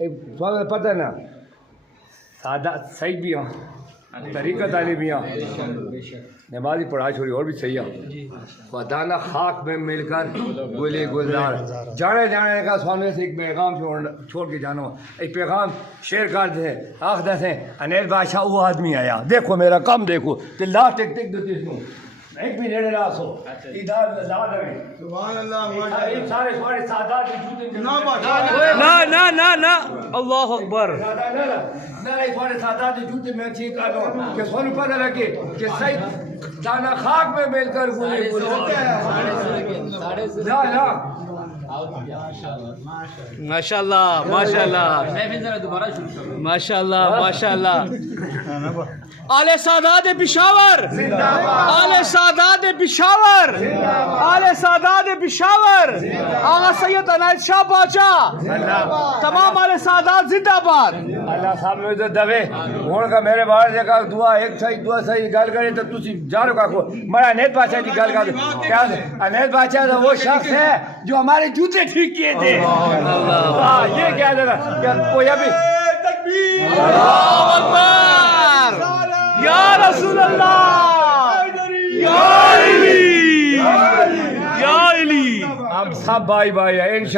سوال پتہ ہے نا سادہ صحیح بھی ہاں طریقہ تعلیم بھی ہاں نمازی پڑھا چھوڑی اور بھی صحیح ہے ودانہ خاک میں مل کر گلے گلزار جانے جانے کا سامنے سے ایک پیغام چھوڑ کے جانو ایک پیغام شیئر کر دے آخ دے انیل بادشاہ وہ آدمی آیا دیکھو میرا کام دیکھو کہ لا ٹک ٹک دو تیس ایک بھی نیڑے راس ہو ادھر لا دے سبحان اللہ ایک سارے سارے سادات نا اللہ اکبر نہ ایک سارے سادات جوتے میں ٹھیک کر دو کہ سونو پتہ لگے کہ صحیح دانا خاک میں مل کر گلے گلزار لا لا ماشاء اللہ ماشاء اللہ ماشاء اللہ ماشاء اللہ آل سادات پشاور آل سادات پشاور آل سادات پشاور آغا سید عنایت شاہ باچا تمام آل سادات زندہ باد اللہ صاحب میں تو دوے ہون کا میرے بار سے کہا دعا ایک صحیح گل کرے تو تسی جانو کا کو میں انیت بادشاہ کی گل کر کیا انیت بادشاہ تو وہ شخص ہے جو ہمارے جوتے ٹھیک کیے تھے یہ کیا دینا کہ کوئی ابھی اللہ اکبر یا رسول اللہ یا علی یا علی ہم سب بھائی بھائی ہیں انشاءاللہ